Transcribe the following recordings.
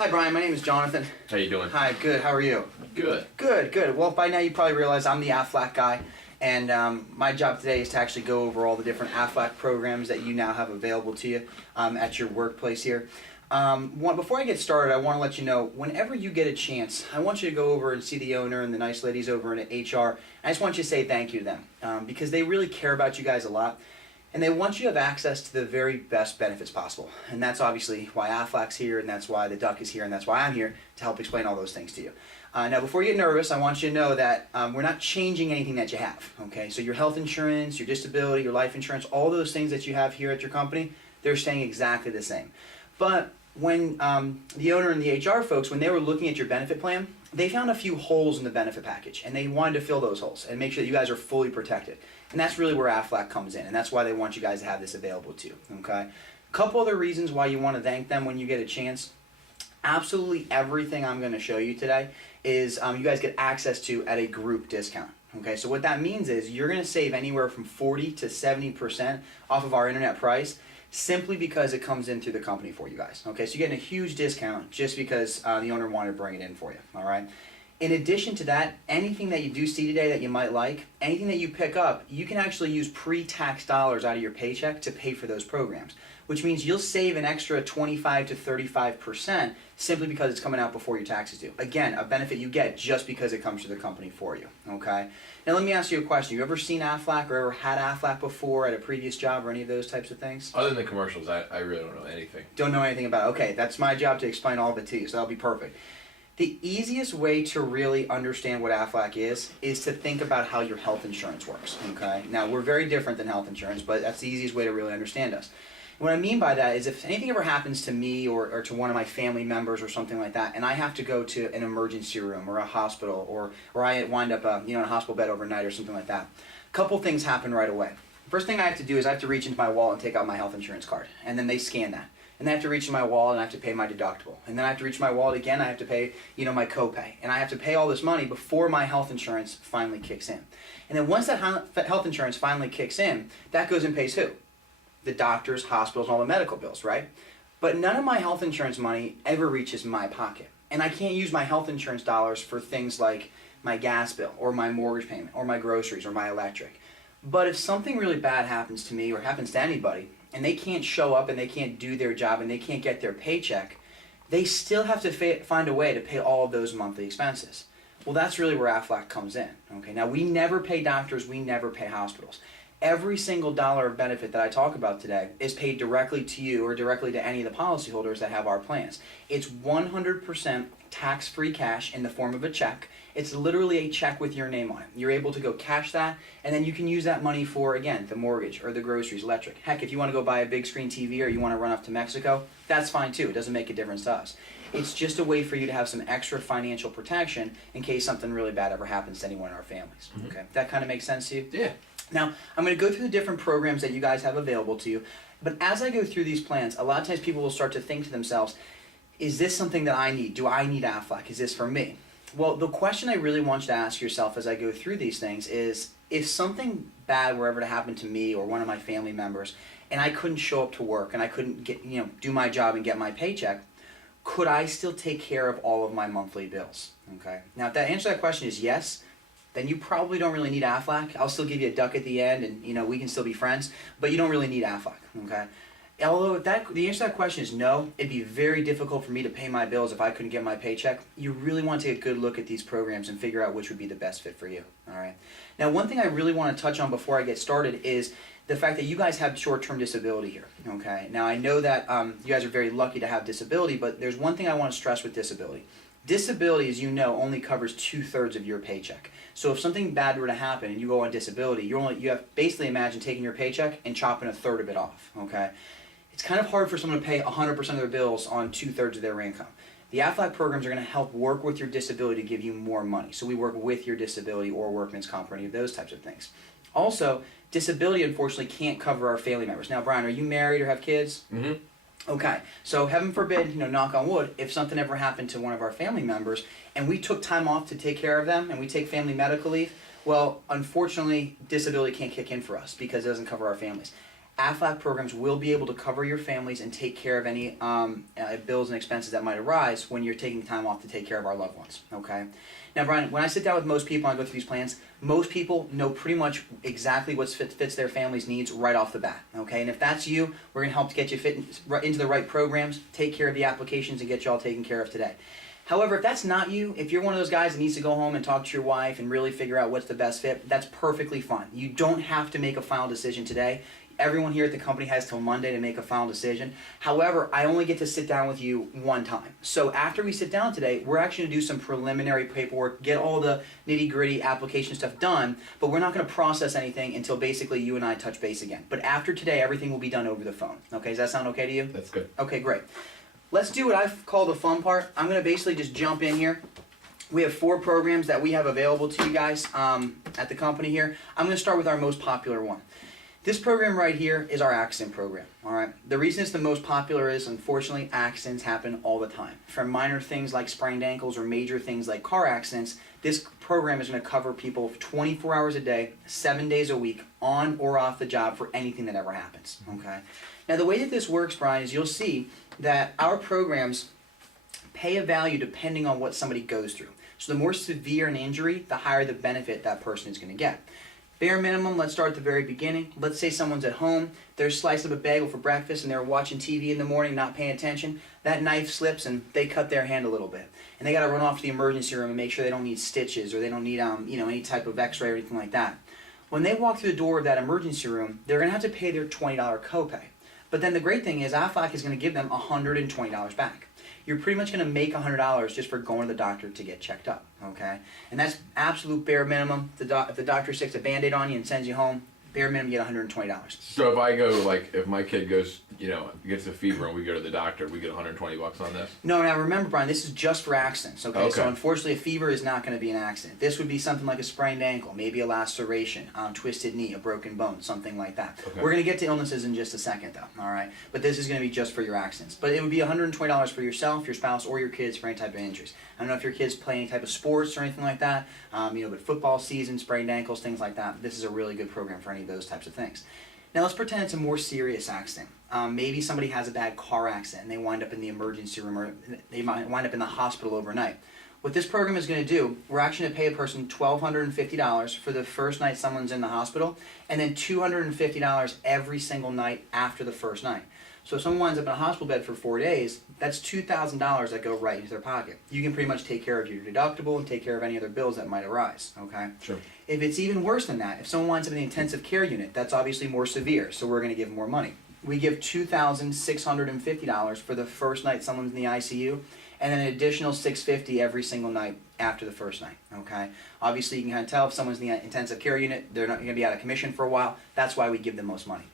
Hi Brian, my name is Jonathan. How you doing? Hi, good. How are you? Good. Good. Well, by now you probably realize I'm the Aflac guy, and my job today is to actually go over all the different Aflac programs that you now have available to you at your workplace here. Before I get started, I want to let you know, whenever you get a chance, I want you to go over and see the owner and the nice ladies over in HR. I just want you to say thank you to them because they really care about you guys a lot. And they want you to have access to the very best benefits possible. And that's obviously why Aflac's here, and that's why the Duck is here, and that's why I'm here to help explain all those things to you. Now, before you get nervous, I want you to know that we're not changing anything that you have. Okay, so your health insurance, your disability, your life insurance, all those things that you have here at your company, they're staying exactly the same. But when the owner and the HR folks, when they were looking at your benefit plan, they found a few holes in the benefit package, and they wanted to fill those holes and make sure that you guys are fully protected. And that's really where Aflac comes in, and that's why they want you guys to have this available too. Okay, a couple other reasons why you want to thank them when you get a chance. Absolutely everything I'm going to show you today is you guys get access to at a group discount. Okay, so what that means is you're going to save anywhere from 40 to 70% off of our internet price, simply because it comes in through the company for you guys. Okay, so you're getting a huge discount just because the owner wanted to bring it in for you. All right. In addition to that, anything that you do see today that you might like, anything that you pick up, you can actually use pre-tax dollars out of your paycheck to pay for those programs, which means you'll save an extra 25 to 35% simply because it's coming out before your taxes due. Again, a benefit you get just because it comes to the company for you. Okay. Now let me ask you a question. You ever seen Aflac or ever had Aflac before at a previous job or any of those types of things? Other than the commercials, I really don't know anything. Don't know anything about it. Okay, that's my job to explain all of it to you, so that'll be perfect. The easiest way to really understand what Aflac is to think about how your health insurance works. Okay. Now we're very different than health insurance, but that's the easiest way to really understand us. What I mean by that is if anything ever happens to me or to one of my family members or something like that, and I have to go to an emergency room or a hospital or I wind up in a hospital bed overnight or something like that, a couple things happen right away. First thing I have to do is I have to reach into my wallet and take out my health insurance card, and then they scan that. And then I have to reach in my wallet and I have to pay my deductible. And then I have to reach my wallet again, I have to pay, my copay. And I have to pay all this money before my health insurance finally kicks in. And then once that health insurance finally kicks in, that goes and pays who? The doctors, hospitals, and all the medical bills, right? But none of my health insurance money ever reaches my pocket. And I can't use my health insurance dollars for things like my gas bill or my mortgage payment or my groceries or my electric. But if something really bad happens to me or happens to anybody, and they can't show up and they can't do their job and they can't get their paycheck, they still have to find a way to pay all of those monthly expenses. Well, that's really where Aflac comes in. Okay, now we never pay doctors, we never pay hospitals. Every single dollar of benefit that I talk about today is paid directly to you or directly to any of the policyholders that have our plans. It's 100% tax-free cash in the form of a check. It's literally a check with your name on it. You're able to go cash that, and then you can use that money for, again, the mortgage or the groceries, electric. Heck, if you want to go buy a big screen TV or you want to run off to Mexico, that's fine too. It doesn't make a difference to us. It's just a way for you to have some extra financial protection in case something really bad ever happens to anyone in our families. Mm-hmm. Okay, that kind of makes sense to you? Yeah. Now, I'm going to go through the different programs that you guys have available to you, but as I go through these plans, a lot of times people will start to think to themselves, is this something that I need? Do I need Aflac? Is this for me? Well, the question I really want you to ask yourself as I go through these things is, if something bad were ever to happen to me or one of my family members, and I couldn't show up to work and I couldn't get, do my job and get my paycheck, could I still take care of all of my monthly bills? Okay. Now, if that answer to that question is yes, then you probably don't really need Aflac. I'll still give you a duck at the end, and we can still be friends, but you don't really need Aflac. Okay. Although if the answer to that question is no, it'd be very difficult for me to pay my bills if I couldn't get my paycheck. You really want to take a good look at these programs and figure out which would be the best fit for you. All right. Now, one thing I really want to touch on before I get started is the fact that you guys have short-term disability here. Okay. Now, I know that you guys are very lucky to have disability, but there's one thing I want to stress with disability. Disability, as you know, only covers 2/3 of your paycheck. So if something bad were to happen and you go on disability, you have basically imagine taking your paycheck and chopping 1/3 of it off. Okay. It's kind of hard for someone to pay 100% of their bills on 2/3 of their income. The Aflac programs are going to help work with your disability to give you more money. So we work with your disability or workman's comp or any of those types of things. Also, disability unfortunately can't cover our family members. Now, Brian, are you married or have kids? Mm-hmm. Okay, so heaven forbid, knock on wood, if something ever happened to one of our family members and we took time off to take care of them and we take family medical leave, well, unfortunately, disability can't kick in for us because it doesn't cover our families. Aflac programs will be able to cover your families and take care of any bills and expenses that might arise when you're taking time off to take care of our loved ones, okay? Now, Brian, when I sit down with most people and I go through these plans, most people know pretty much exactly what fits their family's needs right off the bat, okay? And if that's you, we're going to help to get you fit into the right programs, take care of the applications, and get you all taken care of today. However, if that's not you, if you're one of those guys that needs to go home and talk to your wife and really figure out what's the best fit, that's perfectly fine. You don't have to make a final decision today. Everyone here at the company has till Monday to make a final decision. However, I only get to sit down with you one time. So after we sit down today, we're actually going to do some preliminary paperwork, get all the nitty-gritty application stuff done, but we're not going to process anything until basically you and I touch base again. But after today, everything will be done over the phone. Okay, does that sound okay to you? That's good. Okay, great. Let's do what I've called the fun part. I'm going to basically just jump in here. We have 4 programs that we have available to you guys at the company here. I'm going to start with our most popular one. This program right here is our accident program, all right? The reason it's the most popular is, unfortunately, accidents happen all the time. From minor things like sprained ankles or major things like car accidents, this program is going to cover people 24 hours a day, 7 days a week, on or off the job for anything that ever happens, okay? Now, the way that this works, Brian, is you'll see that our programs pay a value depending on what somebody goes through. So the more severe an injury, the higher the benefit that person is going to get. Bare minimum, let's start at the very beginning. Let's say someone's at home, they're slicing up a bagel for breakfast and they're watching TV in the morning, not paying attention. That knife slips and they cut their hand a little bit. And they got to run off to the emergency room and make sure they don't need stitches or they don't need any type of x-ray or anything like that. When they walk through the door of that emergency room, they're going to have to pay their $20 copay. But then the great thing is Aflac is going to give them $120 back. You're pretty much going to make $100 just for going to the doctor to get checked up, okay? And that's absolute bare minimum. If the doctor sticks a Band-Aid on you and sends you home, bare minimum, you get $120. So if I go, like, if my kid goes, gets a fever and we go to the doctor, we get $120 on this? No, now remember, Brian, this is just for accidents, okay? Okay. So unfortunately, a fever is not going to be an accident. This would be something like a sprained ankle, maybe a laceration, twisted knee, a broken bone, something like that. Okay. We're going to get to illnesses in just a second, though, all right? But this is going to be just for your accidents. But it would be $120 for yourself, your spouse, or your kids for any type of injuries. I don't know if your kids play any type of sports or anything like that, but football season, sprained ankles, things like that. This is a really good program for any of those types of things. Now let's pretend it's a more serious accident. Maybe somebody has a bad car accident and they wind up in the emergency room or they might wind up in the hospital overnight. What this program is going to do, we're actually going to pay a person $1,250 for the first night someone's in the hospital and then $250 every single night after the first night. So if someone winds up in a hospital bed for 4 days, that's $2,000 that go right into their pocket. You can pretty much take care of your deductible and take care of any other bills that might arise, okay? Sure. If it's even worse than that, if someone winds up in the intensive care unit, that's obviously more severe, so we're going to give more money. We give $2,650 for the first night someone's in the ICU, and then an additional $650 every single night after the first night, okay? Obviously, you can kind of tell if someone's in the intensive care unit, they're not going to be out of commission for a while. That's why we give the most money.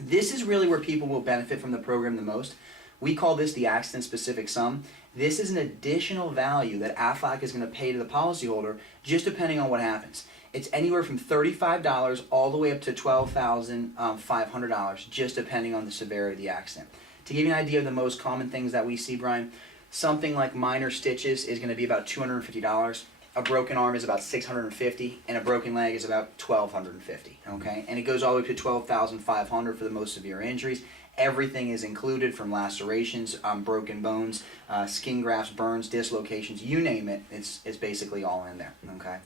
This is really where people will benefit from the program the most. We call this the accident-specific sum. This is an additional value that Aflac is going to pay to the policyholder just depending on what happens. It's anywhere from $35 all the way up to $12,500 just depending on the severity of the accident. To give you an idea of the most common things that we see, Brian, something like minor stitches is going to be about $250. A broken arm is about $650, and a broken leg is about $1,250, okay? And it goes all the way to $12,500 for the most severe injuries. Everything is included from lacerations, broken bones, skin grafts, burns, dislocations, you name it, it's basically all in there, okay?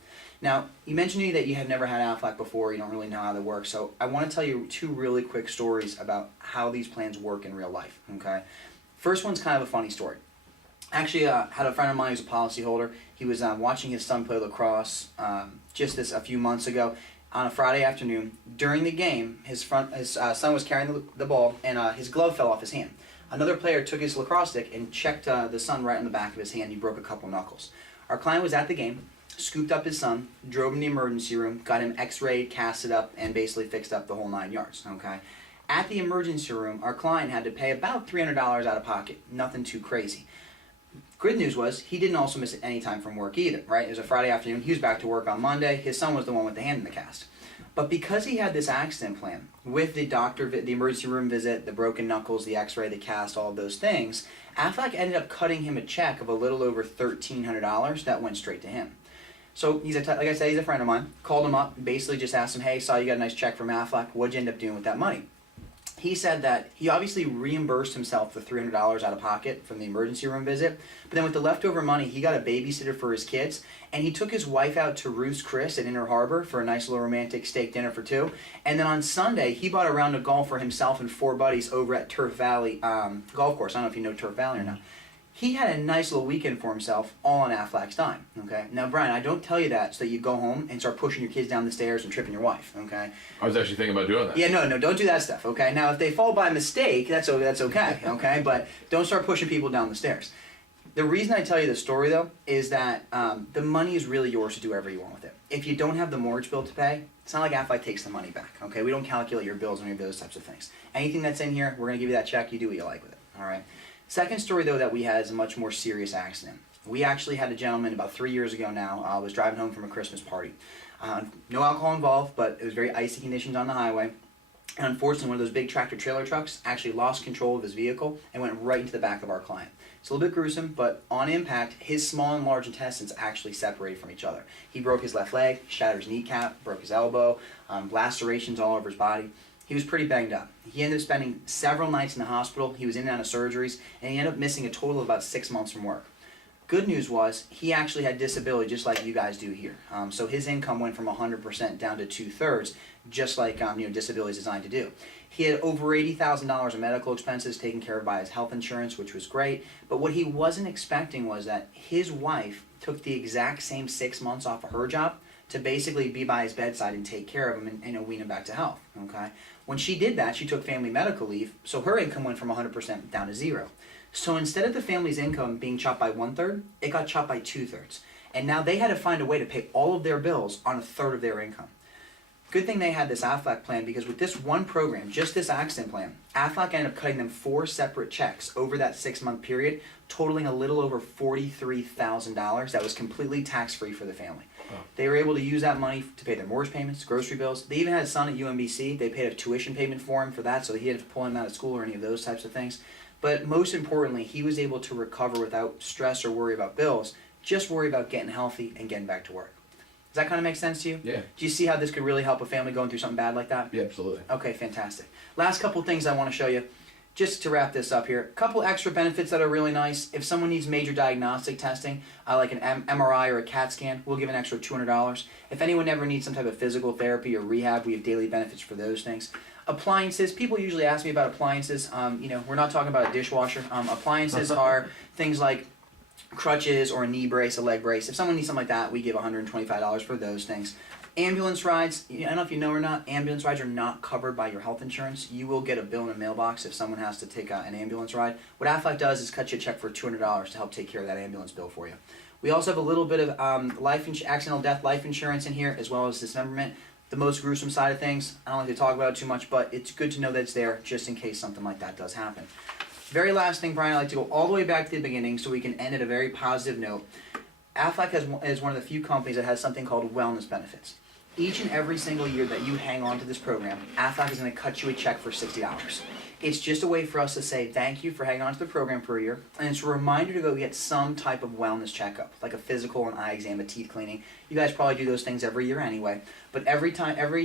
Now, you mentioned to me that you have never had Aflac before, you don't really know how they work, so I want to tell you 2 really quick stories about how these plans work in real life, okay? First one's kind of a funny story. Actually, had a friend of mine who's a policyholder. He was watching his son play lacrosse just a few months ago on a Friday afternoon. During the game, his son was carrying the ball, and his glove fell off his hand. Another player took his lacrosse stick and checked the son right in the back of his hand. He broke a couple knuckles. Our client was at the game, scooped up his son, drove him to the emergency room, got him x-rayed, casted up, and basically fixed up the whole 9 yards, okay? At the emergency room, our client had to pay about $300 out of pocket. Nothing too crazy. Good news was he didn't also miss any time from work either, right? It was a Friday afternoon. He was back to work on Monday. His son was the one with the hand in the cast. But because he had this accident plan with the doctor, the emergency room visit, the broken knuckles, the x-ray, the cast, all of those things, Aflac ended up cutting him a check of a little over $1,300 that went straight to him. So like I said, he's a friend of mine. Called him up, basically just asked him, hey, saw you got a nice check from Aflac. What'd you end up doing with that money? He said that he obviously reimbursed himself the $300 out of pocket from the emergency room visit, but then with the leftover money, he got a babysitter for his kids, and he took his wife out to Ruth's Chris at Inner Harbor for a nice little romantic steak dinner for two, and then on Sunday, he bought a round of golf for himself and 4 buddies over at Turf Valley Golf Course. I don't know if you know Turf Valley or not. He had a nice little weekend for himself, all on Aflac's dime, okay? Now, Brian, I don't tell you that so that you go home and start pushing your kids down the stairs and tripping your wife, okay? I was actually thinking about doing that. Yeah, no, don't do that stuff, okay? Now, if they fall by mistake, that's okay, okay? But don't start pushing people down the stairs. The reason I tell you this story, though, is that the money is really yours to do whatever you want with it. If you don't have the mortgage bill to pay, it's not like Aflac takes the money back, okay? We don't calculate your bills or any of those types of things. Anything that's in here, we're going to give you that check. You do what you like with it, all right? Second story, though, that we had is a much more serious accident. We actually had a gentleman about 3 years ago now, was driving home from a Christmas party. No alcohol involved, but it was very icy conditions on the highway. And unfortunately, one of those big tractor-trailer trucks actually lost control of his vehicle and went right into the back of our client. It's a little bit gruesome, but on impact, his small and large intestines actually separated from each other. He broke his left leg, shattered his kneecap, broke his elbow, lacerations all over his body. He was pretty banged up. He ended up spending several nights in the hospital. He was in and out of surgeries, and he ended up missing a total of about 6 months from work. Good news was he actually had disability just like you guys do here. So his income went from 100% down to 2/3, just like disability is designed to do. He had over $80,000 of medical expenses taken care of by his health insurance, which was great. But what he wasn't expecting was that his wife took the exact same 6 months off of her job to basically be by his bedside and take care of him and wean him back to health. Okay. When she did that, she took family medical leave, so her income went from 100% down to 0. So instead of the family's income being chopped by 1/3, it got chopped by 2/3. And now they had to find a way to pay all of their bills on 1/3 of their income. Good thing they had this Aflac plan, because with this one program, just this accident plan, Aflac ended up cutting them 4 separate checks over that 6-month period, totaling a little over $43,000 that was completely tax-free for the family. Wow. They were able to use that money to pay their mortgage payments, grocery bills. They even had a son at UMBC. They paid a tuition payment for him for that, so he didn't have to pull him out of school or any of those types of things. But most importantly, he was able to recover without stress or worry about bills, just worry about getting healthy and getting back to work. Does that kind of make sense to you? Yeah. Do you see how this could really help a family going through something bad like that? Yeah, absolutely. Okay, fantastic. Last couple things I want to show you, just to wrap this up here. A couple extra benefits that are really nice. If someone needs major diagnostic testing, like an MRI or a CAT scan, we'll give an extra $200. If anyone ever needs some type of physical therapy or rehab, we have daily benefits for those things. Appliances, people usually ask me about appliances. We're not talking about a dishwasher. Appliances are things like crutches or a knee brace, a leg brace. If someone needs something like that, we give $125 for those things. Ambulance rides, I don't know if you know or not, ambulance rides are not covered by your health insurance. You will get a bill in a mailbox if someone has to take an ambulance ride. What Aflac does is cut you a check for $200 to help take care of that ambulance bill for you. We also have a little bit of accidental death life insurance in here, as well as dismemberment. The most gruesome side of things, I don't like to talk about it too much, but it's good to know that it's there just in case something like that does happen. Very last thing, Brian, I'd like to go all the way back to the beginning so we can end at a very positive note. Aflac is one of the few companies that has something called wellness benefits. Each and every single year that you hang on to this program, Aflac is going to cut you a check for $60. It's just a way for us to say thank you for hanging on to the program for a year, and it's a reminder to go get some type of wellness checkup, like a physical, an eye exam, a teeth cleaning. You guys probably do those things every year anyway, but every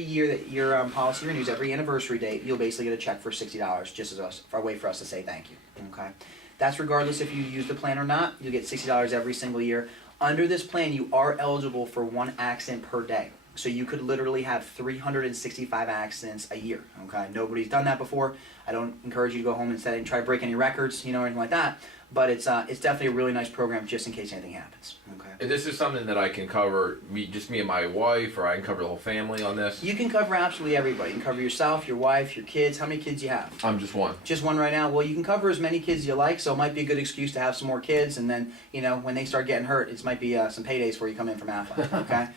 year that your policy renews, every anniversary date, you'll basically get a check for $60, just as a way for us to say thank you. Okay, that's regardless if you use the plan or not. You'll get $60 every single year. Under this plan, you are eligible for 1 accident per day. So you could literally have 365 accidents a year, okay? Nobody's done that before. I don't encourage you to go home and try to break any records, or anything like that. But it's definitely a really nice program just in case anything happens, okay? And this is something that I can cover, me and my wife, or I can cover the whole family on this? You can cover absolutely everybody. You can cover yourself, your wife, your kids. How many kids do you have? I'm just one. Just one right now? Well, you can cover as many kids as you like, so it might be a good excuse to have some more kids, and then, when they start getting hurt, it might be some paydays before you come in from Aflac, okay?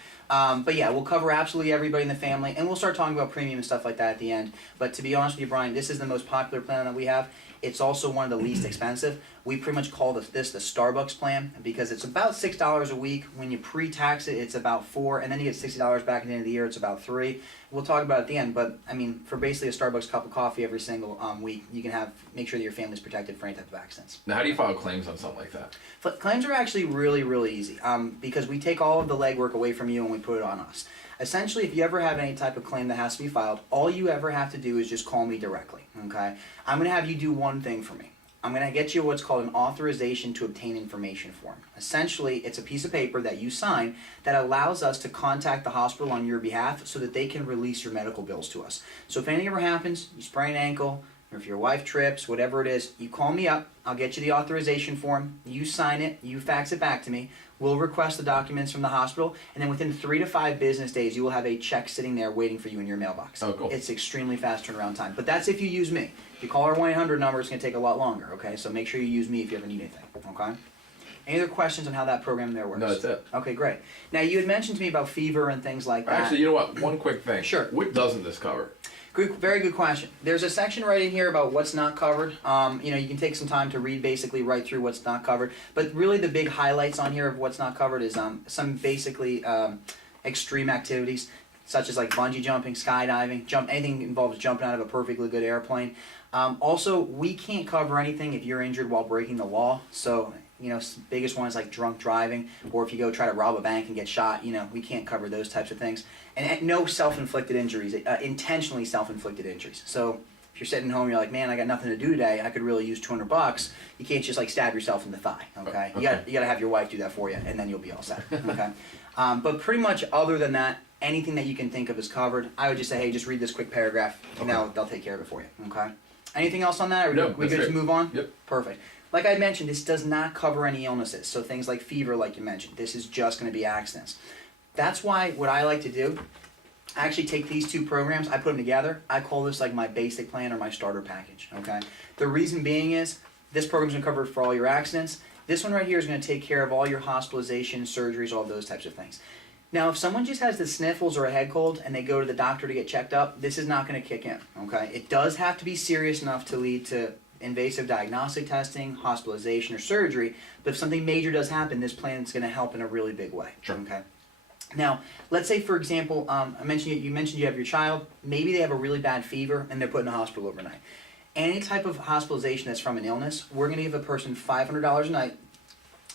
But yeah, we'll cover absolutely everybody in the family, and we'll start talking about premium and stuff like that at the end. But to be honest with you, Brian, this is the most popular plan that we have. It's also one of the least expensive. We pretty much call this the Starbucks plan because it's about $6 a week. When you pre-tax it, it's about $4, and then you get $60 back at the end of the year. It's about $3. We'll talk about it at the end, but I mean, for basically a Starbucks cup of coffee every single week, you can make sure that your family's protected for any type of accidents. Now, how do you file claims on something like that? Claims are actually really, really easy because we take all of the legwork away from you and we put it on us. Essentially, if you ever have any type of claim that has to be filed, all you ever have to do is just call me directly, okay? I'm going to have you do one thing for me. I'm going to get you what's called an authorization to obtain information form. Essentially, it's a piece of paper that you sign that allows us to contact the hospital on your behalf so that they can release your medical bills to us. So if anything ever happens, you sprain an ankle, or if your wife trips, whatever it is, you call me up, I'll get you the authorization form, you sign it, you fax it back to me, we'll request the documents from the hospital, and then within 3 to 5 business days, you will have a check sitting there waiting for you in your mailbox. Oh, cool. It's extremely fast turnaround time, but that's if you use me. If you call our 1-800 number, it's going to take a lot longer, okay? So make sure you use me if you ever need anything, okay? Any other questions on how that program there works? No, that's it. Okay, great. Now, you had mentioned to me about fever and things like that. Actually, you know what? One quick thing. Sure. What doesn't this cover? Very good question. There's a section right in here about what's not covered. You can take some time to read basically right through what's not covered. But really the big highlights on here of what's not covered is some basically extreme activities such as like bungee jumping, skydiving, anything involves jumping out of a perfectly good airplane. Also, we can't cover anything if you're injured while breaking the law. So, biggest one is like drunk driving, or if you go try to rob a bank and get shot, we can't cover those types of things. And no self-inflicted injuries, intentionally self-inflicted injuries. So if you're sitting home, you're like, man, I got nothing to do today, I could really use $200. You can't just like stab yourself in the thigh, okay? You gotta have your wife do that for you, and then you'll be all set, okay? But pretty much other than that, anything that you can think of is covered. I would just say, hey, just read this quick paragraph, and they'll take care of it for you, okay? Anything else on that? Are we good to move on? Yep. Perfect. Like I mentioned, this does not cover any illnesses. So things like fever, like you mentioned, this is just going to be accidents. That's why what I like to do, I actually take these two programs, I put them together. I call this like my basic plan or my starter package, okay? The reason being is this program's going to cover for all your accidents. This one right here is going to take care of all your hospitalizations, surgeries, all those types of things. Now, if someone just has the sniffles or a head cold and they go to the doctor to get checked up, this is not going to kick in, okay? It does have to be serious enough to lead to invasive diagnostic testing, hospitalization, or surgery, but if something major does happen, this plan is going to help in a really big way. Sure. Okay. Now, let's say, for example, you mentioned you have your child, maybe they have a really bad fever and they're put in the hospital overnight. Any type of hospitalization that's from an illness, we're going to give a person $500 a night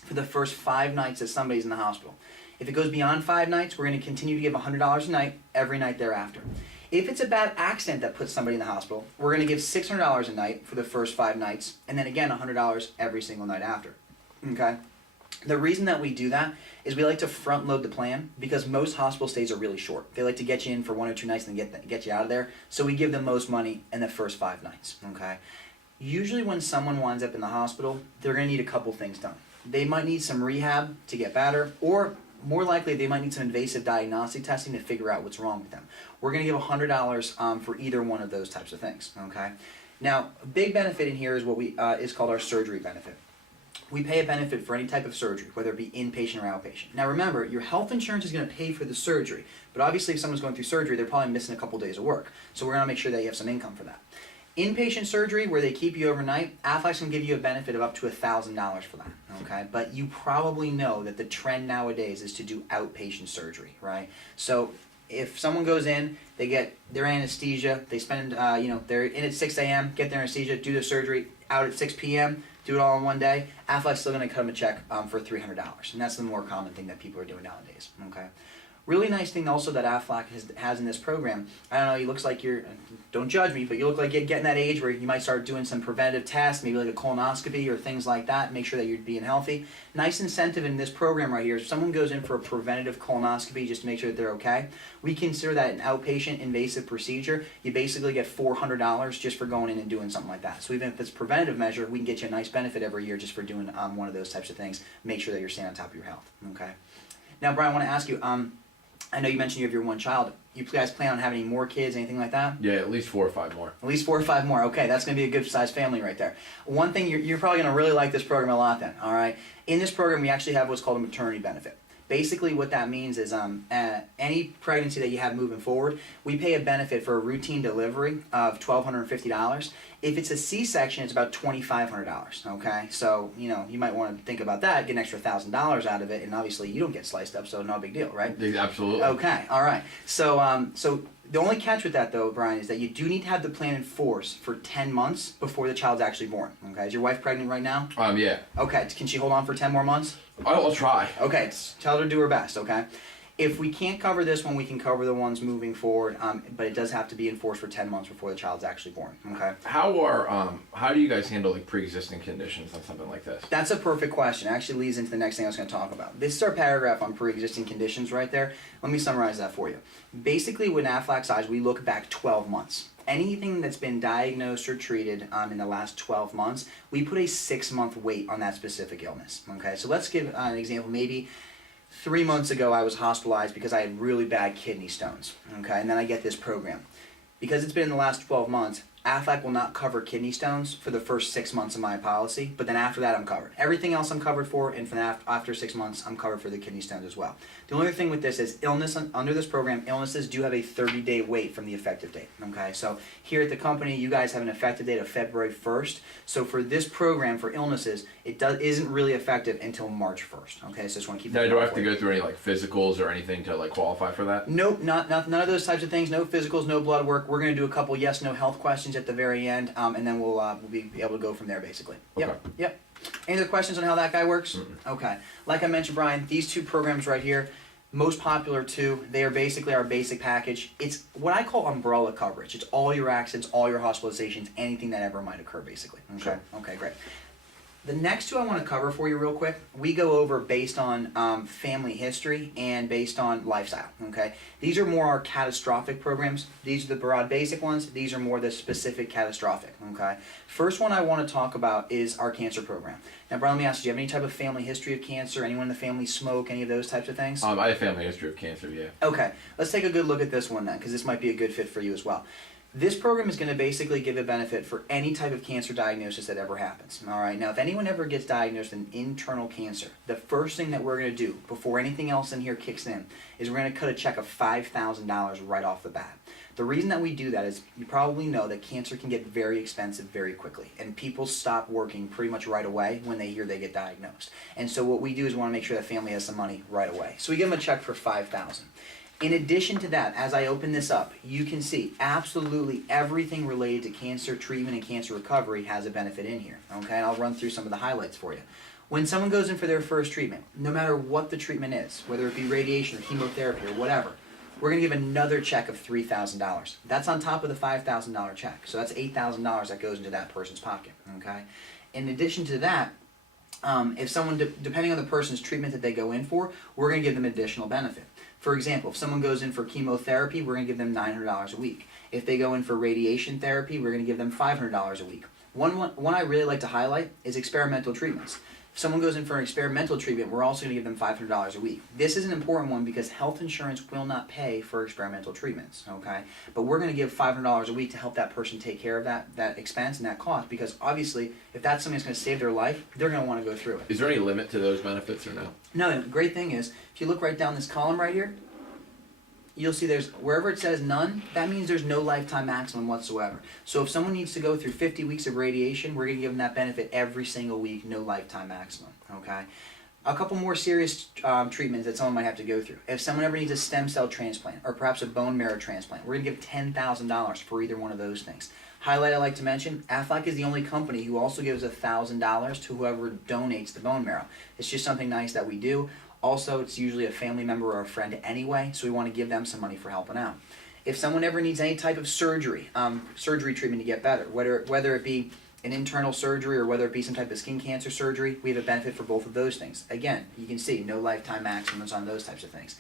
for the first 5 nights that somebody's in the hospital. If it goes beyond 5 nights, we're going to continue to give $100 a night every night thereafter. If it's a bad accident that puts somebody in the hospital, we're going to give $600 a night for the first 5 nights, and then again $100 every single night after. Okay? The reason that we do that is we like to front load the plan because most hospital stays are really short. They like to get you in for 1 or 2 nights and then get you out of there. So we give them most money in the first 5 nights. Okay? Usually when someone winds up in the hospital, they're going to need a couple things done. They might need some rehab to get better, or more likely they might need some invasive diagnostic testing to figure out what's wrong with them. We're going to give $100 for either one of those types of things. Okay. Now, a big benefit in here is what is called our surgery benefit. We pay a benefit for any type of surgery, whether it be inpatient or outpatient. Now remember, your health insurance is going to pay for the surgery, but obviously if someone's going through surgery, they're probably missing a couple days of work. So we're going to make sure that you have some income for that. Inpatient surgery, where they keep you overnight, Aflac's going to give you a benefit of up to $1,000 for that, okay? But you probably know that the trend nowadays is to do outpatient surgery, right? So if someone goes in, they get their anesthesia, they spend, they're in at 6 a.m., get their anesthesia, do their surgery, out at 6 p.m., do it all in one day, Aflac's still going to cut them a check for $300. And that's the more common thing that people are doing nowadays, okay? Really nice thing also that Aflac has in this program, I don't know, he looks like don't judge me, but you look like you're getting that age where you might start doing some preventative tests, maybe like a colonoscopy or things like that, make sure that you're being healthy. Nice incentive in this program right here, if someone goes in for a preventative colonoscopy just to make sure that they're okay, we consider that an outpatient invasive procedure. You basically get $400 just for going in and doing something like that. So even if it's a preventative measure, we can get you a nice benefit every year just for doing one of those types of things. Make sure that you're staying on top of your health, okay? Now, Brian, I want to ask you, I know you mentioned you have your one child. You guys plan on having any more kids, anything like that? Yeah, at least 4 or 5 more. At least 4 or 5 more. Okay, that's going to be a good-sized family right there. One thing, you're probably going to really like this program a lot then, all right? In this program, we actually have what's called a maternity benefit. Basically, what that means is any pregnancy that you have moving forward, we pay a benefit for a routine delivery of $1,250. If it's a C-section, it's about $2,500. Okay, so you know you might want to think about that, get an extra $1,000 out of it, and obviously you don't get sliced up, so no big deal, right? Absolutely. Okay, all right. So the only catch with that though, Brian, is that you do need to have the plan in force for 10 months before the child's actually born. Okay, is your wife pregnant right now? Yeah. Okay, can she hold on for 10 more months? I'll try. Okay, tell her to do her best, okay? If we can't cover this one, we can cover the ones moving forward, but it does have to be enforced for 10 months before the child's actually born, okay? How do you guys handle like pre-existing conditions on something like this? That's a perfect question. It actually leads into the next thing I was going to talk about. This is our paragraph on pre-existing conditions right there. Let me summarize that for you. Basically, with Aflac size, we look back 12 months. Anything that's been diagnosed or treated in the last 12 months, we put a 6-month wait on that specific illness, okay? So let's give an example. Maybe 3 months ago, I was hospitalized because I had really bad kidney stones, okay? And then I get this program. Because it's been in the last 12 months, Aflac will not cover kidney stones for the first 6 months of my policy, but then after that, I'm covered. Everything else I'm covered for, and for after 6 months, I'm covered for the kidney stones as well. The only thing with this is under this program, illnesses do have a 30-day wait from the effective date, okay? So here at the company, you guys have an effective date of February 1st. So for this program for illnesses, it isn't really effective until March 1st, okay? So just want to keep that. Now, do I have to go through any like physicals or anything to like qualify for that? Nope, none of those types of things. No physicals, no blood work. We're going to do a couple yes/no health questions at the very end, and then we'll be able to go from there, basically. Okay. Yep. Any other questions on how that guy works? Mm-mm. Okay. Like I mentioned, Brian, these two programs right here, most popular two, they are basically our basic package. It's what I call umbrella coverage. It's all your accidents, all your hospitalizations, anything that ever might occur, basically. Okay. Sure. Okay, great. The next two I want to cover for you real quick, we go over based on family history and based on lifestyle, okay? These are more our catastrophic programs. These are the broad basic ones. These are more the specific catastrophic, okay? First one I want to talk about is our cancer program. Now, Brian, let me ask you, do you have any type of family history of cancer? Anyone in the family smoke? Any of those types of things? I have family history of cancer, yeah. Okay, let's take a good look at this one then, because this might be a good fit for you as well. This program is going to basically give a benefit for any type of cancer diagnosis that ever happens. All right. Now, if anyone ever gets diagnosed with an internal cancer, the first thing that we're going to do before anything else in here kicks in is we're going to cut a check of $5,000 right off the bat. The reason that we do that is you probably know that cancer can get very expensive very quickly, and people stop working pretty much right away when they hear they get diagnosed. And so what we do is we want to make sure that family has some money right away. So we give them a check for $5,000. In addition to that, as I open this up, you can see absolutely everything related to cancer treatment and cancer recovery has a benefit in here. Okay, and I'll run through some of the highlights for you. When someone goes in for their first treatment, no matter what the treatment is, whether it be radiation or chemotherapy or whatever, we're going to give another check of $3,000. That's on top of the $5,000 check. So that's $8,000 that goes into that person's pocket. Okay. In addition to that, if someone, depending on the person's treatment that they go in for, we're going to give them additional benefit. For example, if someone goes in for chemotherapy, we're going to give them $900 a week. If they go in for radiation therapy, we're going to give them $500 a week. One I really like to highlight is experimental treatments. If someone goes in for an experimental treatment, we're also going to give them $500 a week. This is an important one because health insurance will not pay for experimental treatments, okay? But we're going to give $500 a week to help that person take care of that expense and that cost, because obviously, if that's something that's going to save their life, they're going to want to go through it. Is there any limit to those benefits or no? No, the great thing is, if you look right down this column right here, you'll see there's, wherever it says none, that means there's no lifetime maximum whatsoever. So if someone needs to go through 50 weeks of radiation, we're going to give them that benefit every single week, no lifetime maximum, okay? A couple more serious treatments that someone might have to go through. If someone ever needs a stem cell transplant or perhaps a bone marrow transplant, we're going to give $10,000 for either one of those things. Highlight I like to mention, Aflac is the only company who also gives $1,000 to whoever donates the bone marrow. It's just something nice that we do. Also, it's usually a family member or a friend anyway, so we want to give them some money for helping out. If someone ever needs any type of surgery, surgery treatment to get better, whether it be an internal surgery or whether it be some type of skin cancer surgery, we have a benefit for both of those things. Again, you can see no lifetime maximums on those types of things.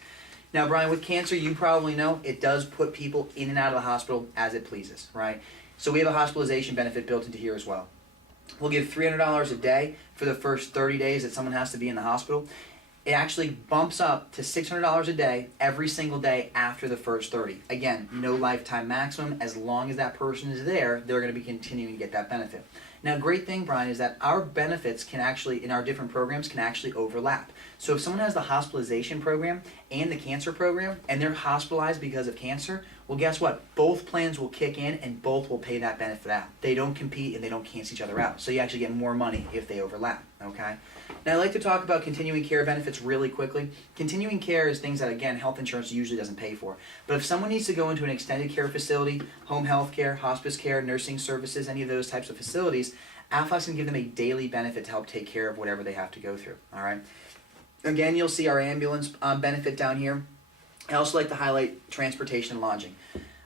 Now, Brian, with cancer, you probably know it does put people in and out of the hospital as it pleases, right? So we have a hospitalization benefit built into here as well. We'll give $300 a day for the first 30 days that someone has to be in the hospital. It actually bumps up to $600 a day every single day after the first 30. Again, no lifetime maximum. As long as that person is there, they're going to be continuing to get that benefit. Now, great thing, Brian, is that our benefits can actually, in our different programs, can actually overlap. So if someone has the hospitalization program and the cancer program, and they're hospitalized because of cancer, well, guess what? Both plans will kick in and both will pay that benefit out. They don't compete and they don't cancel each other out. So you actually get more money if they overlap, okay? Now, I'd like to talk about continuing care benefits really quickly. Continuing care is things that, again, health insurance usually doesn't pay for. But if someone needs to go into an extended care facility, home health care, hospice care, nursing services, any of those types of facilities, Aflac's going to give them a daily benefit to help take care of whatever they have to go through, all right? Again, you'll see our ambulance benefit down here. I also like to highlight transportation and lodging.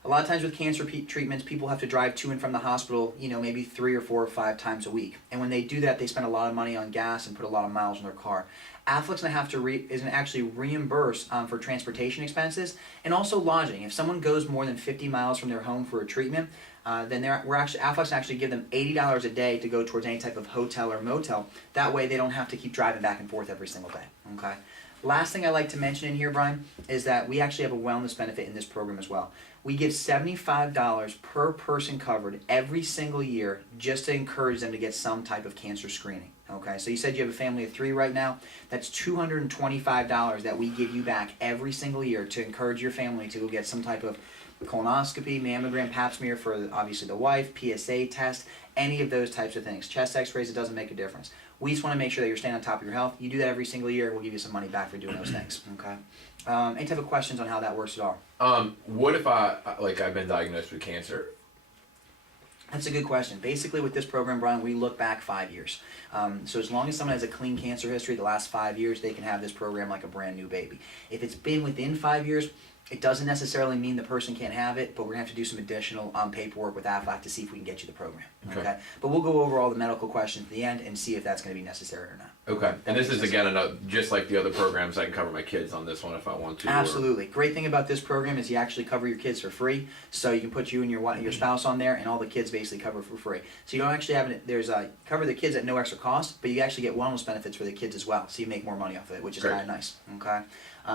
A lot of times with cancer treatments, people have to drive to and from the hospital, maybe 3 or 4 or 5 times a week. And when they do that, they spend a lot of money on gas and put a lot of miles in their car. Aflac's going to have to is going to actually reimburse for transportation expenses and also lodging. If someone goes more than 50 miles from their home for a treatment, then Aflac's actually give them $80 a day to go towards any type of hotel or motel. That way, they don't have to keep driving back and forth every single day. Okay. Last thing I like to mention in here, Brian, is that we actually have a wellness benefit in this program as well. We give $75 per person covered every single year just to encourage them to get some type of cancer screening. Okay, so you said you have a family of 3 right now. That's $225 that we give you back every single year to encourage your family to go get some type of colonoscopy, mammogram, pap smear for obviously the wife, PSA test, any of those types of things. Chest x-rays, it doesn't make a difference. We just want to make sure that you're staying on top of your health. You do that every single year, we'll give you some money back for doing those things. Okay. Any type of questions on how that works at all? What if I've been diagnosed with cancer? That's a good question. Basically, with this program, Brian, we look back 5 years. So as long as someone has a clean cancer history the last 5 years, they can have this program like a brand new baby. If it's been within 5 years, it doesn't necessarily mean the person can't have it, but we're going to have to do some additional paperwork with Aflac to see if we can get you the program. Okay. But we'll go over all the medical questions at the end and see if that's going to be necessary or not. Okay. And this is, again, just like the other programs, I can cover my kids on this one if I want to. Absolutely. Great thing about this program is you actually cover your kids for free. So you can put you and your spouse on there, and all the kids basically cover for free. So you don't actually have cover the kids at no extra cost, but you actually get wellness benefits for the kids as well. So you make more money off of it, which is kind of nice. Okay.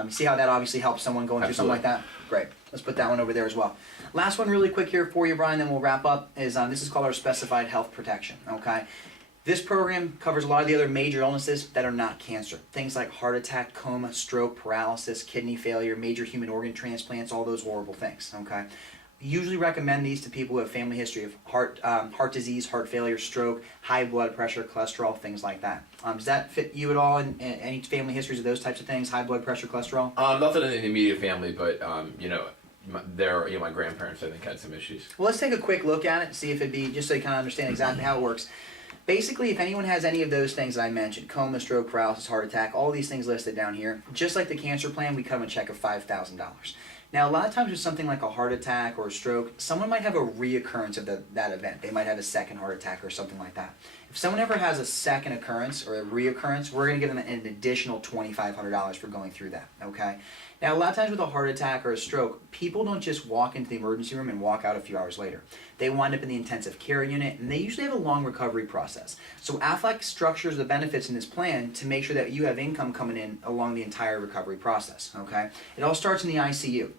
You see how that obviously helps someone going through something like that? Great. Let's put that one over there as well. Last one really quick here for you, Brian, then we'll wrap up, is this is called our Specified Health Protection. Okay. This program covers a lot of the other major illnesses that are not cancer. Things like heart attack, coma, stroke, paralysis, kidney failure, major human organ transplants, all those horrible things. Okay. Usually recommend these to people who have family history of heart disease, heart failure, stroke, high blood pressure, cholesterol, things like that. Does that fit you at all in any family histories of those types of things, high blood pressure, cholesterol? Nothing in the immediate family, but my grandparents I think had some issues. Well, let's take a quick look at it, see if it'd be, just so you kind of understand exactly how it works. Basically, if anyone has any of those things that I mentioned, coma, stroke, paralysis, heart attack, all these things listed down here, just like the cancer plan, we come a check of $5,000. Now, a lot of times with something like a heart attack or a stroke, someone might have a reoccurrence of that event. They might have a second heart attack or something like that. If someone ever has a second occurrence or a reoccurrence, we're going to give them an additional $2,500 for going through that, okay? Now, a lot of times with a heart attack or a stroke, people don't just walk into the emergency room and walk out a few hours later. They wind up in the intensive care unit, and they usually have a long recovery process. So Aflac structures the benefits in this plan to make sure that you have income coming in along the entire recovery process, okay? It all starts in the ICU.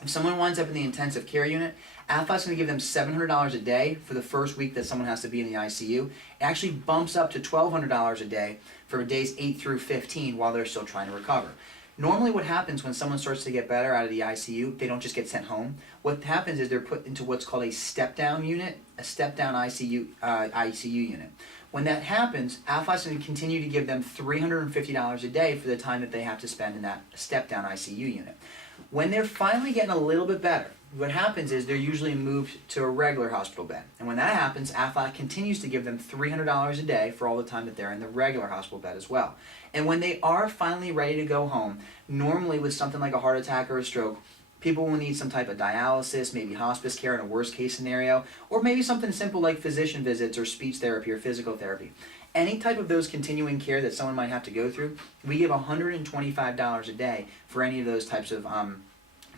If someone winds up in the intensive care unit, Aflac's going to give them $700 a day for the first week that someone has to be in the ICU. It actually bumps up to $1,200 a day for days 8 through 15 while they're still trying to recover. Normally what happens when someone starts to get better out of the ICU, they don't just get sent home. What happens is they're put into what's called a step-down unit, a step-down ICU unit. When that happens, Aflac's going to continue to give them $350 a day for the time that they have to spend in that step-down ICU unit. When they're finally getting a little bit better, what happens is they're usually moved to a regular hospital bed. And when that happens, Aflac continues to give them $300 a day for all the time that they're in the regular hospital bed as well. And when they are finally ready to go home, normally with something like a heart attack or a stroke, people will need some type of dialysis, maybe hospice care in a worst case scenario, or maybe something simple like physician visits or speech therapy or physical therapy. Any type of those continuing care that someone might have to go through, we give $125 a day for any of those types of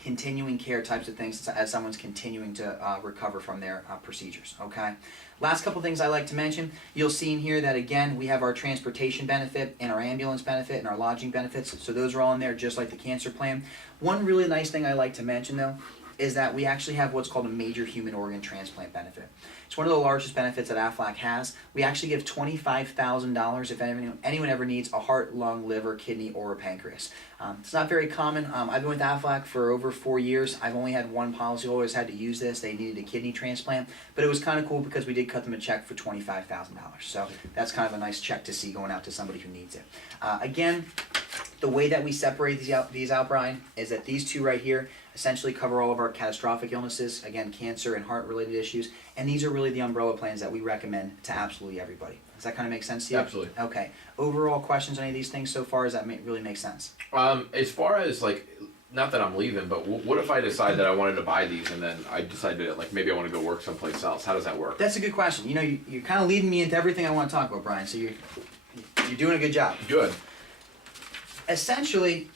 continuing care types of things as someone's continuing to recover from their procedures, okay? Last couple things I like to mention, you'll see in here that again, we have our transportation benefit and our ambulance benefit and our lodging benefits, so those are all in there just like the cancer plan. One really nice thing I like to mention though, is that we actually have what's called a major human organ transplant benefit. It's one of the largest benefits that Aflac has. We actually give $25,000 if anyone ever needs a heart, lung, liver, kidney, or a pancreas. It's not very common. I've been with Aflac for over 4 years. I've only had one policyholder who's had to use this. They needed a kidney transplant, but it was kind of cool because we did cut them a check for $25,000. So that's kind of a nice check to see going out to somebody who needs it. Again, the way that we separate these out, Brian, is that these two right here essentially cover all of our catastrophic illnesses, again, cancer and heart-related issues, and these are really the umbrella plans that we recommend to absolutely everybody. Does that kind of make sense to you? Absolutely. Okay. Overall questions on any of these things so far? Does that really make sense? As far as like, not that I'm leaving, but what if I decide that I wanted to buy these and then I decided like maybe I want to go work someplace else? How does that work? That's a good question. You know, you're kind of leading me into everything I want to talk about, Brian, so you're doing a good job. Good. Essentially,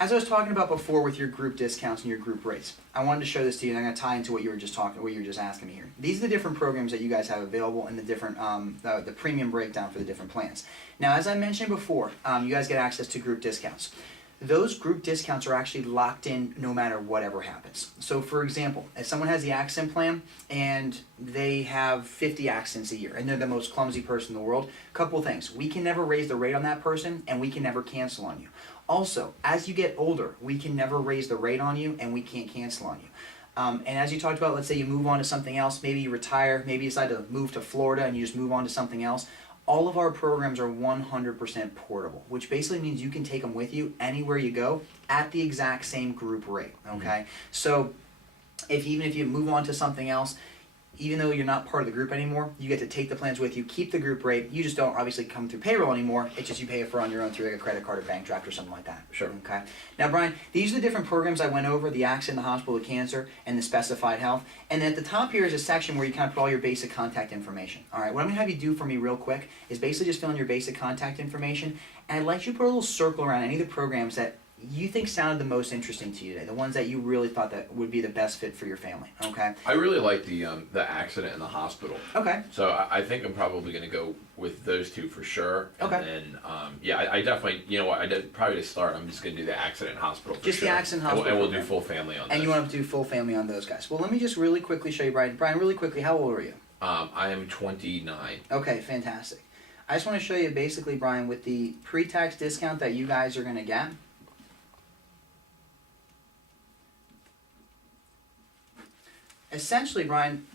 as I was talking about before with your group discounts and your group rates, I wanted to show this to you, and I'm going to tie into what you were just asking me here. These are the different programs that you guys have available and the different the premium breakdown for the different plans. Now, as I mentioned before, you guys get access to group discounts. Those group discounts are actually locked in no matter whatever happens. So, for example, if someone has the accident plan and they have 50 accidents a year and they're the most clumsy person in the world, couple things. We can never raise the rate on that person and we can never cancel on you. Also, as you get older, we can never raise the rate on you and we can't cancel on you. And as you talked about, let's say you move on to something else, maybe you retire, maybe you decide to move to Florida and you just move on to something else. All of our programs are 100% portable, which basically means you can take them with you anywhere you go at the exact same group rate, okay? Mm-hmm. So even if you move on to something else, even though you're not part of the group anymore, you get to take the plans with you, keep the group rate. You just don't obviously come through payroll anymore. It's just you pay it for on your own through like a credit card or bank draft or something like that. Sure. Okay. Now, Brian, these are the different programs I went over, the accident, the hospital, the cancer, and the specified health. And at the top here is a section where you kind of put all your basic contact information. All right, what I'm going to have you do for me real quick is basically just fill in your basic contact information. And I'd like you to put a little circle around any of the programs that you think sounded the most interesting to you today, the ones that you really thought that would be the best fit for your family, okay? I really like the accident in the hospital. Okay. So I think I'm probably going to go with those two for sure. Okay. And then, I definitely, you know what, probably to start, I'm just going to do the accident hospital for just sure. the accident hospital. And we'll do full family on that. And you want to do full family on those guys. Well, let me just really quickly show you, Brian. Brian, really quickly, how old are you? I am 29. Okay, fantastic. I just want to show you basically, Brian, with the pre-tax discount that you guys are going to get. Essentially, Brian,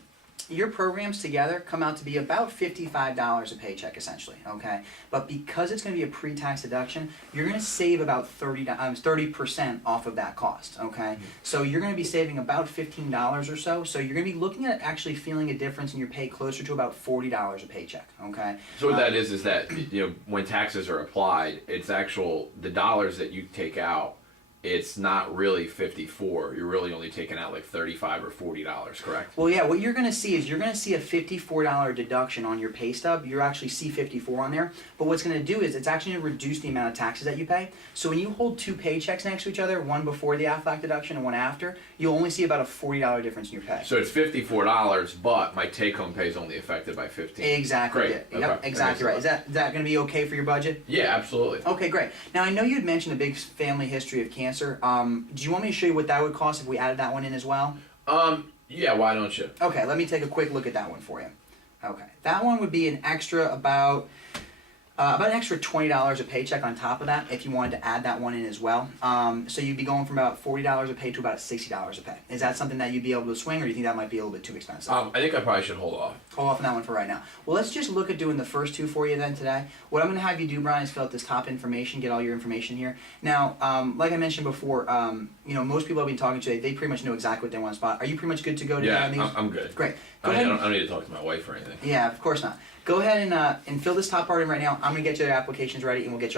your programs together come out to be about $55 a paycheck, essentially, okay? But because it's going to be a pre-tax deduction, you're going to save about 30% off of that cost, okay? Mm-hmm. So you're going to be saving about $15 or so. So you're going to be looking at actually feeling a difference in your pay closer to about $40 a paycheck, okay? So what that is that, you know, when taxes are applied, it's the dollars that you take out, it's not really 54. You're really only taking out like $35 or $40, correct? Well, yeah, what you're going to see is you're going to see a $54 deduction on your pay stub. You actually see 54 on there. But what's going to do is it's actually going to reduce the amount of taxes that you pay. So when you hold two paychecks next to each other, one before the Aflac deduction and one after, you'll only see about a $40 difference in your pay. So it's $54, but my take-home pay is only affected by $15. Exactly. Great. Yeah. Yep, okay. exactly right. Is that going to be okay for your budget? Yeah, absolutely. Okay, great. Now, I know you had mentioned a big family history of cancer. Do you want me to show you what that would cost if we added that one in as well? Yeah, why don't you? Okay, let me take a quick look at that one for you. Okay, that one would be an extra about an extra $20 a paycheck on top of that if you wanted to add that one in as well. So you'd be going from about $40 a pay to about $60 a pay. Is that something that you'd be able to swing, or do you think that might be a little bit too expensive? I think I probably should hold off. Hold off on that one for right now. Well, let's just look at doing the first two for you then today. What I'm going to have you do, Brian, is fill out this top information, get all your information here. Now, like I mentioned before, you know, most people I've been talking to, they pretty much know exactly what they want to spot. Are you pretty much good to go today on these? Yeah, I'm good. Great. I don't need to talk to my wife or anything. Yeah, of course not. Go ahead and fill this top part in right now. I'm going to get your applications ready, and we'll get you all